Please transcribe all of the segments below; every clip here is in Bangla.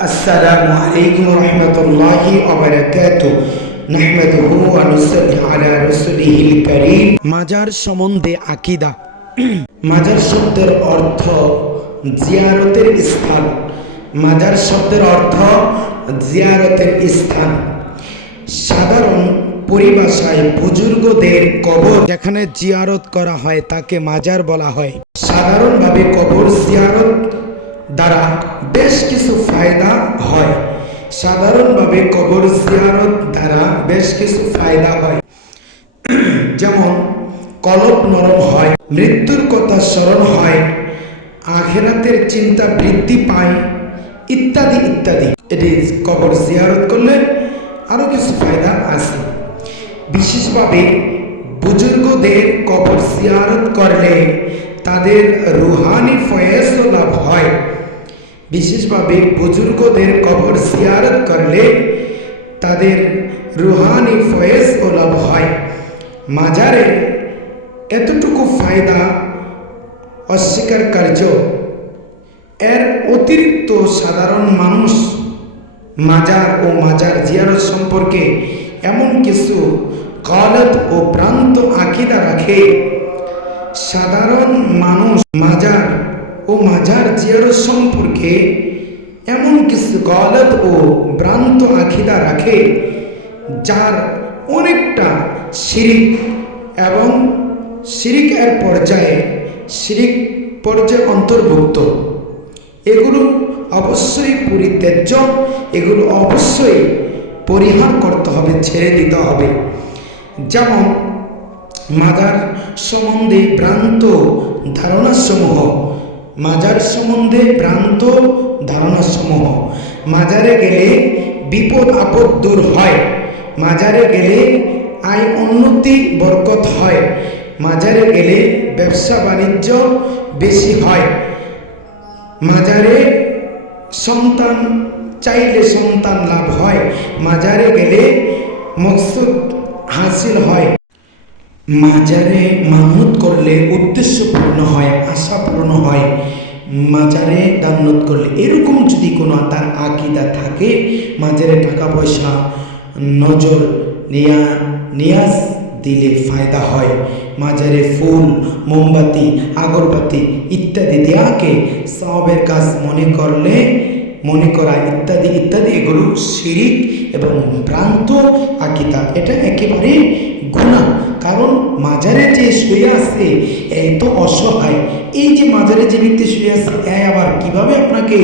السلام عليكم ورحمة الله وبركاته نحمده ونصلي على رسوله الكريم মাজার সম্বন্ধে আকিদা মাজার শব্দের অর্থ জিয়ারতের স্থান মাজার শব্দের অর্থ জিয়ারতের স্থান সাধারণ পরিভাষায় বুজুর্গদের কবর যেখানে জিয়ারত করা হয় তাকে মাজার বলা হয় সাধারণভাবে কবর জিয়ারত দ্বারা বেশ কিছু ফায়দা হয়। সাধারণভাবে কবর জিয়ারত দ্বারা বেশ কিছু ফায়দা হয়। যেমন কলব নরম হয়, মৃত্যুর কথা স্মরণ হয়, আখেরাতের চিন্তা বৃদ্ধি পায়, ইত্যাদি ইত্যাদি। এটি কবর জিয়ারত করলে আরও কিছু ফায়দা আছে। বিশেষভাবে বুজুর্গদের কবর জিয়ারত করলে তাদের রুহানি ফয়েজ লাভ হয়। বিশেষভাবে বুজুর্গদের কবর জিয়ারত করলে তাদের রুহানি ফয়েজ ও লাভ হয়। মাজারে এতটুকু ফায়দা অস্বীকার কার্য এর অতিরিক্ত সাধারণ মানুষ মাজার ও মাজার জিয়ারত সম্পর্কে এমন কিছু গলত ও ভ্রান্ত আকিদা রাখে। সাধারণ মানুষ মাজার ও মাজার জিয়ারত সম্পর্কে এমন কিছু গলত ও ভ্রান্ত আকিদা রাখে, যার অনেকটা শিরিক এবং শিরিক এর পর্যায়ে শিরিক পর্যায়ে অন্তর্ভুক্ত। এগুলো অবশ্যই পরিত্যাজ্য, এগুলো অবশ্যই পরিহার করতে হবে, ছেড়ে দিতে হবে। যেমন মাজার সম্বন্ধে ভ্রান্ত ধারণাসমূহ। মাজার সম্বন্ধে ভ্রান্ত ধারণাসমূহ। মাজারে গেলে বিপদ আপদ দূর হয়। মাজারে গেলে আয় উন্নতি বরকত হয়। মাজারে গেলে ব্যবসা বাণিজ্য বেশি হয়। মাজারে সন্তান চাইলে সন্তান লাভ হয়। মাজারে গেলে মকসুদ হাসিল হয়। মাজারে মানত করলে, উদ্দেশ্য পূর্ণ হয়, আশা পূর্ণ হয়, মাজারে দান্নত করলে। এরকম যদি কোনো তার আকিদা থাকে, মাজারে টাকা পয়সা, নজর নেয়া, নিয়াজ দিলে ফায়দা হয়। মাজারে ফুল, মোমবাতি, আগরবাতি ইত্যাদি দেয়াকে সবের কাজ মনে করলে মনে করা ইত্যাদি ইত্যাদি, এগুলো শিরিক এবং ভ্রান্ত আকিতা এটা একেবারে গুণা কারণ মাজারে যে শুয়ে আছে এত অসহায়। এই যে মাজারে যে ব্যক্তি শুয়ে আছে, এ আবার কীভাবে আপনাকে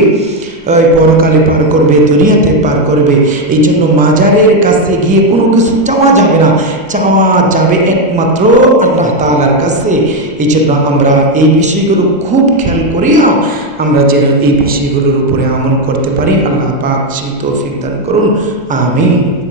পরকালে পার করবে, দুনিয়াতে পার করবে। এই জন্য মাজারের কাছে গিয়ে কোনো কিছু চাওয়া যাবে না। চাওয়া যাবে একমাত্র আল্লাহ তালার কাছে। এই জন্য আমরা এই বিষয়গুলো খুব খেয়াল করি আমরা যেন এই বিষয়গুলোর উপরে আমল করতে পারি। আল্লাহ পাক সেই তৌফিক দান করুন। আমিন।